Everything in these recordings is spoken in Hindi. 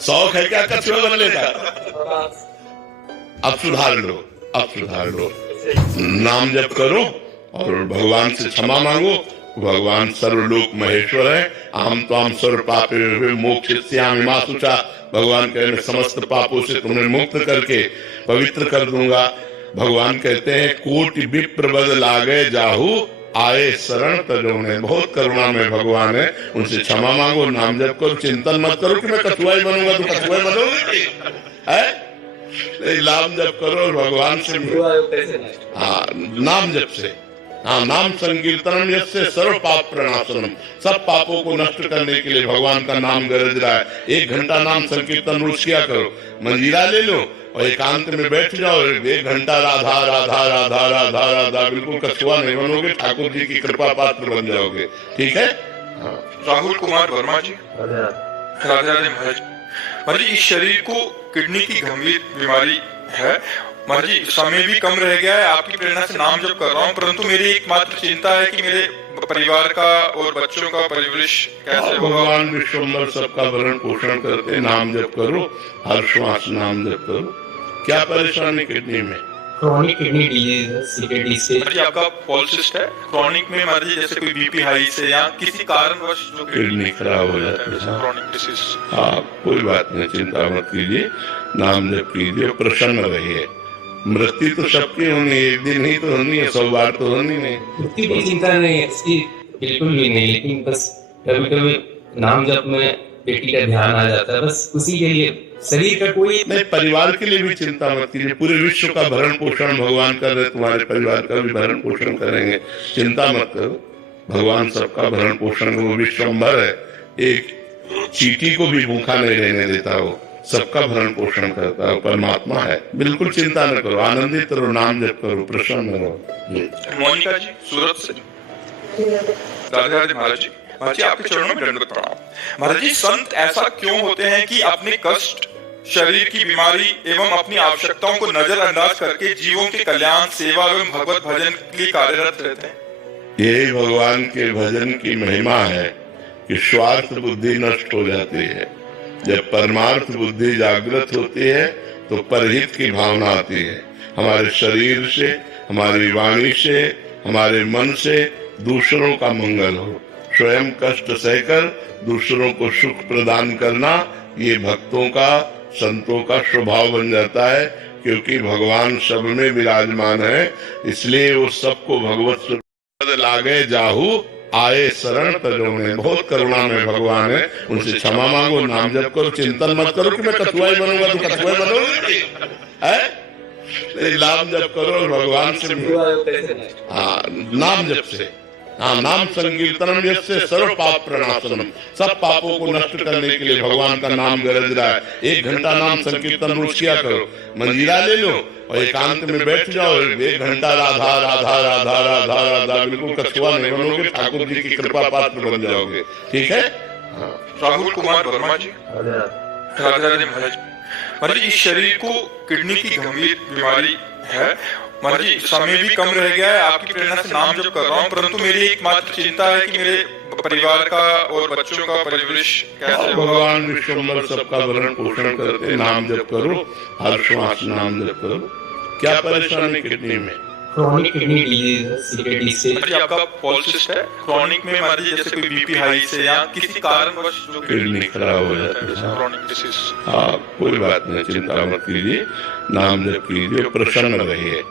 शौक है क्या कछुआ बनने का? अब सुधार लो, अब सुधार लो। नाम जप करो और भगवान से क्षमा मांगो। भगवान सर्वलोक महेश्वर है। आम त्वाम सर्व पापे मोक्षयिष्यामि मा शुचा। भगवान कहने समस्त पापों से तुम्हें मुक्त करके पवित्र कर दूंगा। भगवान कहते हैं कोटि विप्र बद लागे जाहू आए शरण तजोने। बहुत करुणा में भगवान है, उनसे क्षमा मांगो, नाम जप करो, चिंतन मत करो कि मैं कछुआ ही बनूंगा। तो कछुआ ही बनोगे है? नाम जप करो और भगवान से नाम जप से। हाँ, नाम संकीर्तनम यस्य सर्व पाप प्रणाशनम। सब पापों को नष्ट करने के लिए भगवान का नाम गरज रहा है। 1 घंटा नाम संकीर्तन रोज किया करो। मंजीरा ले लो और एकांत में बैठ जाओ। 1 घंटा राधा राधा राधा राधा राधा। बिल्कुल कछुआ नहीं बनोगे, ठाकुर जी की कृपा पात्र बन जाओगे। ठीक है? हाँ। राहुल कुमार वर्मा जी, राधे राधे महाराज जी। इस शरीर को किडनी की गंभीर बीमारी है महाराज जी। समय भी कम रह गया है, आपकी प्रेरणा से नाम जप कर रहा हूँ, परंतु मेरी एकमात्र चिंता है कि मेरे परिवार का और बच्चों का परवरिश कैसे होगा। भगवान विश्वम्भर सबका भरण पोषण करते। नाम जप करो, हर श्वास नाम जप करो। क्या परेशानी किडनी में? क्रॉनिक किडनी डिजीज है, सीकेडी से। जी आपका पॉलिसिस्ट है। क्रॉनिक में महाराज जी जैसे कोई बीपी हाई से या किसी कारणवश जो किडनी खराब हो जाती है, क्रॉनिक डिसीज। हाँ, कोई बात नहीं, चिंता मत कीजिए, नाम जप कीजिए, प्रसन्न रहिए। मृत्यु तो सबकी होनी, एक दिन ही तो होनी है, 100 बार तो होनी नहीं। मृत्यु की चिंता नहीं है इसकी, बिल्कुल भी नहीं। लेकिन बस कभी कभी नाम जप में बेटी का ध्यान आ जाता है, बस उसी के लिए। शरीर का कोई नहीं, परिवार के लिए भी चिंता मत कीजिए। पूरे विश्व का भरण पोषण भगवान कर रहे, तुम्हारे परिवार का भी भरण पोषण करेंगे। चिंता मत करो, भगवान सबका भरण पोषण, वो विश्वम्भर है। एक चींटी को भी भूखा नहीं रहने देता, वो सबका भरण पोषण करता है, परमात्मा है। बिल्कुल चिंता न करो, आनंदित रहो, नाम जप करो, प्रसन्न रहो। मोनिका जी सूरत से, राधे राधे महाराज जी। महाराज जी आपके चरणों में दंडवत प्रणाम। महाराज जी संत ऐसा क्यों होते हैं कि अपने कष्ट, शरीर की बीमारी एवं अपनी आवश्यकताओं को नजरअंदाज करके जीवों के कल्याण, सेवा एवं भगवत भजन के लिए कार्यरत रहते हैं? यही भगवान के भजन की महिमा है कि स्वार्थ बुद्धि नष्ट हो जाती है। जब परमार्थ बुद्धि जागृत होती है तो परहित की भावना आती है। हमारे शरीर से, हमारी वाणी से, हमारे मन से दूसरों का मंगल हो। स्वयं कष्ट सहकर दूसरों को सुख प्रदान करना, ये भक्तों का, संतों का स्वभाव बन जाता है। क्योंकि भगवान सब में विराजमान है, इसलिए वो सबको भगवत पद लागे जाहू आए शरण तजोने। बहुत करुणा में भगवान है, उनसे क्षमा मांगो, नाम जप करो, चिंतन मत करो कि मैं कछुआ ही बनूंगा। तो कछुआ बनोगे है? नाम जप करो और भगवान से। हाँ, नाम जप से। हाँ, नाम संकीर्तनम यस्य सर्व पाप प्रणाशनम। सब पापों को नष्ट करने के लिए भगवान का नाम गरज रहा है। 1 घंटा नाम संकीर्तन रोज किया करो। मंजीरा ले लो और एकांत में बैठ जाओ। 1 घंटा राधा राधा राधा राधा राधा। बिल्कुल कछुआ नहीं बनोगे, ठाकुर जी की कृपा पात्र बन जाओगे। ठीक है? हाँ। राहुल कुमार वर्मा जी, राधे राधे महाराज। महाराज इस शरीर को किडनी की गंभीर बीमारी है महाराज जी। समय भी कम रह गया है, आपकी प्रेरणा से नाम जप कर रहा हूँ, परंतु मेरी एकमात्र चिंता है कि मेरे परिवार का और बच्चों का परवरिश कैसे होगा। भगवान विश्वम्भर सबका भरण पोषण करते। नाम जप करो, हर श्वास नाम जप करो। क्या परेशानी किडनी में? क्रॉनिक किडनी डिजीज है, सीकेडी से। जी आपका पॉलिसिस्ट है। क्रॉनिक में महाराज जी जैसे कोई बीपी हाई से या किसी कारणवश जो किडनी खराब हो जाती है, क्रॉनिक डिसीज। हाँ, कोई बात नहीं, चिंता मत कीजिए, नाम जप कीजिए, प्रसन्न रहिए।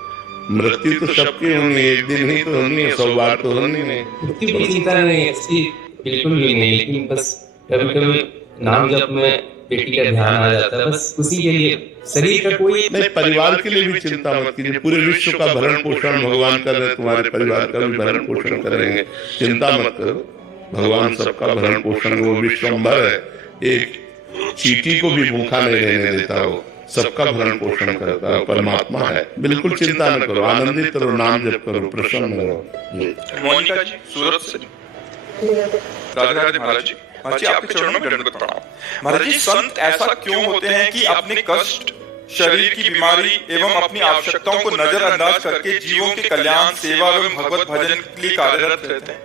मृत्यु तो सबकी होनी, एक दिन ही तो होनी है, 100 बार तो होनी नहीं। मृत्यु की चिंता नहीं है इसकी, बिल्कुल भी नहीं। लेकिन बस कभी कभी नाम जप में बेटी का ध्यान आ जाता है, बस उसी के लिए। शरीर का कोई नहीं, परिवार के लिए भी चिंता मत कीजिए। पूरे विश्व का भरण पोषण भगवान कर रहे, तुम्हारे परिवार का भी भरण पोषण करेंगे। चिंता मत करो, भगवान सबका भरण पोषण, वो विश्वम्भर है। एक चींटी को भी भूखा नहीं रहने देता, वो सबका भरण पोषण करता है, परमात्मा है। बिल्कुल चिंता न करो, आनंदित रहो, नाम जप करो, प्रसन्न रहो। मोनिका जी सूरत से, राधे राधे महाराज जी। महाराज जी आपके चरणों में दंडवत प्रणाम। महाराज जी संत ऐसा क्यों होते हैं कि अपने कष्ट, शरीर की बीमारी एवं अपनी आवश्यकताओं को नजरअंदाज करके जीवों के कल्याण, सेवा एवं भगवत भजन के लिए कार्यरत रहते हैं?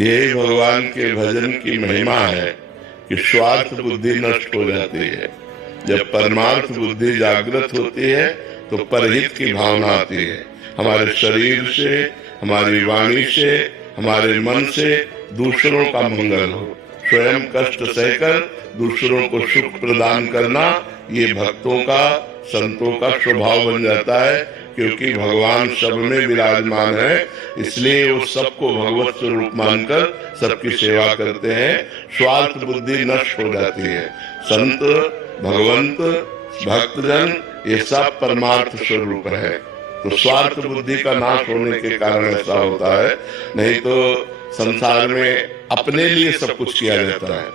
यही भगवान के भजन की महिमा है कि स्वार्थ बुद्धि नष्ट हो जाती है। जब परमार्थ बुद्धि जागृत होती है तो परहित की भावना आती है। हमारे शरीर से, हमारी वाणी से, हमारे मन से दूसरों का मंगल हो, स्वयं कष्ट सहकर दूसरों को सुख प्रदान करना, ये भक्तों का, संतों का स्वभाव बन जाता है। क्योंकि भगवान सब में विराजमान है, इसलिए वो सबको भगवत स्वरूप मानकर सबकी सेवा करते हैं। स्वार्थ बुद्धि नष्ट हो जाती है। संत, भगवंत, भक्तजन ये सब परमार्थ स्वरूप है। तो स्वार्थ बुद्धि का नाश होने के कारण ऐसा होता है। नहीं तो संसार में अपने लिए सब कुछ किया जाता है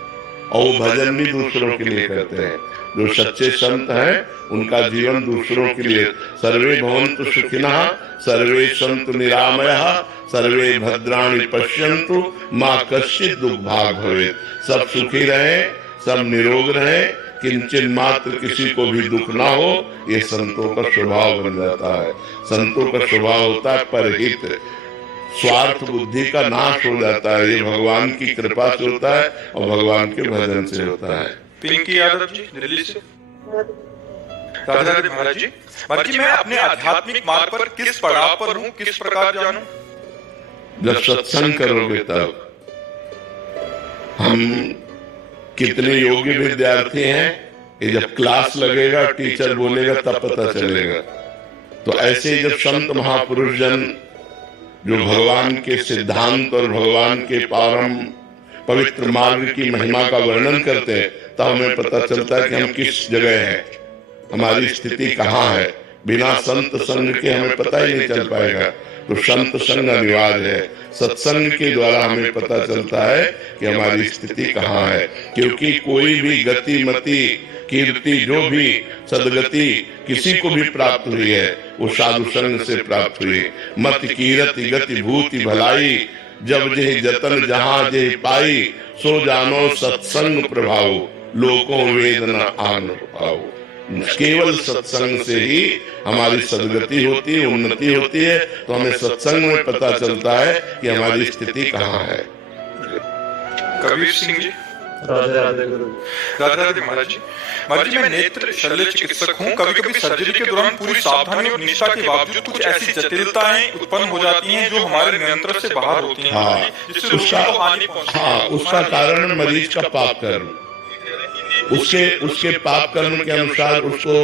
और वो भजन भी दूसरों के लिए करते हैं। जो सच्चे संत हैं उनका जीवन दूसरों के लिए, सर्वे भवन्तु सुखिनः, सर्वे सन्तु निरामयः, सर्वे भद्राणि पश्यन्तु, माँ कश्चित् दुर्भाग् भवेत्। सब सुखी रहे, सब निरोग रहे, किंचन मात्र किसी को भी दुख ना हो, ये संतों का स्वभाव बन जाता है। संतों का स्वभाव होता है परहित, स्वार्थ बुद्धि का नाश हो जाता है। ये भगवान की कृपा से होता है और भगवान के भजन से होता है। पिंकी यादव जी दिल्ली से। राधे राधे महाराज जी। महाराज जी, मैं अपने आध्यात्मिक मार्ग पर किस पड़ाव पर हूँ, किस प्रकार जानूं? जब सत्संग करोगे तब। हम कितने योग्य विद्यार्थी हैं, ये जब क्लास लगेगा, टीचर बोलेगा तब पता चलेगा। तो ऐसे जब संत महापुरुष जन जो भगवान के सिद्धांत और भगवान के परम पवित्र मार्ग की महिमा का वर्णन करते हैं, तब हमें पता चलता है कि हम किस जगह हैं, हमारी स्थिति कहाँ है। बिना संत संग के हमें पता ही नहीं चल पाएगा। तो संत संग अनिवार्य है। सत्संग के द्वारा हमें पता चलता है कि हमारी स्थिति कहाँ है। क्योंकि कोई भी गति, मति, कीर्ति, जो भी सदगति किसी को भी प्राप्त हुई है वो साधु संग से प्राप्त हुई। मत कीरति गति भूति भलाई, जब जेहि जतन जहाँ जेहि पाई, सो जानो सत्संग प्रभाव, लोकों वेदना आन पाओ। केवल सत्संग से ही हमारी सदगति होती है, उन्नति होती है। तो हमें सत्संग में पता चलता है कि हमारी स्थिति कहाँ है। कबीर सिंह जी। राधे राधे गुरु। राधे राधे महाराज जी। महाराज जी, मैं नेत्र शल्य चिकित्सक हूँ। कभी कभी सर्जरी के दौरान पूरी सावधानी और निष्ठा के बावजूद कुछ ऐसी जटिलताएं उत्पन्न हो जाती हैं जो हमारे नियंत्रण से बाहर होती हैं। हाँ, उसका कारण मरीज का पाप कर्म, उसके पाप कर्म के अनुसार उसको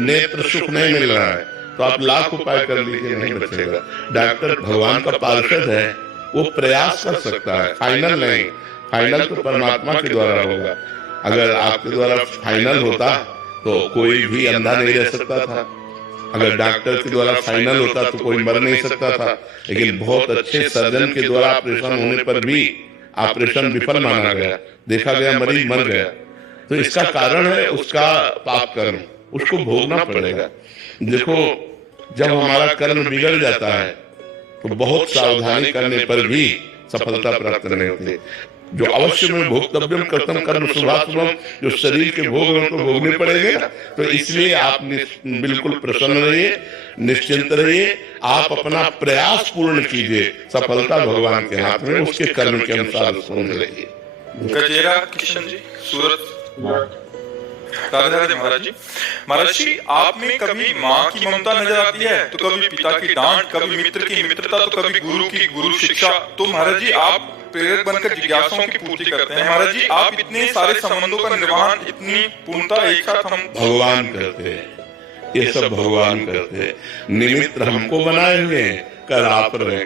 नेत्र सुख नहीं मिल रहा है। तो आप लाख उपाय कर लीजिए, नहीं बचेगा। डॉक्टर भगवान का पार्षद है, वो प्रयास कर सकता है, फाइनल नहीं। फाइनल तो परमात्मा के द्वारा होगा। अगर आपके द्वारा फाइनल होता तो कोई भी अंधा नहीं रह सकता था। अगर डॉक्टर के द्वारा फाइनल होता तो कोई मर नहीं सकता था। लेकिन बहुत अच्छे सर्जन के द्वारा ऑपरेशन होने पर भी ऑपरेशन विफल माना गया, देखा गया मरीज मर गया। तो इसका कारण है उसका पाप कर्म, उसको भोगना पड़ेगा। देखो, जब हमारा कर्म बिगड़ जाता है तो बहुत सावधानी करने पर भी सफलता प्राप्त नहीं होती। जो अवश्य में भोक्तव्यम कर्तव्यम कर्म शुभाशुभम, जो शरीर के भोग हैं तो भोगने पड़ेंगे। तो इसलिए आप बिल्कुल प्रसन्न रहिए, निश्चिंत रहिए। आप अपना प्रयास पूर्ण कीजिए, सफलता भगवान के हाथ में, उसके कर्म के अनुसार उसको मिलेगी। गजेरा किशन जी, सूरत। राधे राधे महाराज जी। महाराज जी, आप में कभी माँ की ममता नजर आती है, तो कभी पिता की डांट, कभी मित्र की मित्रता, तो कभी गुरु की गुरु शिक्षा। तो महाराज जी, आप प्रेरक बनकर जिज्ञासाओं की पूर्ति करते हैं। महाराज जी, आप इतने सारे संबंधों का निर्वहन इतनी पूर्णता एक साथ हम भगवान करते हैं, ये सब भगवान करते हैं। निमित्त हमको बनाए हुए हैं, कर आप रहे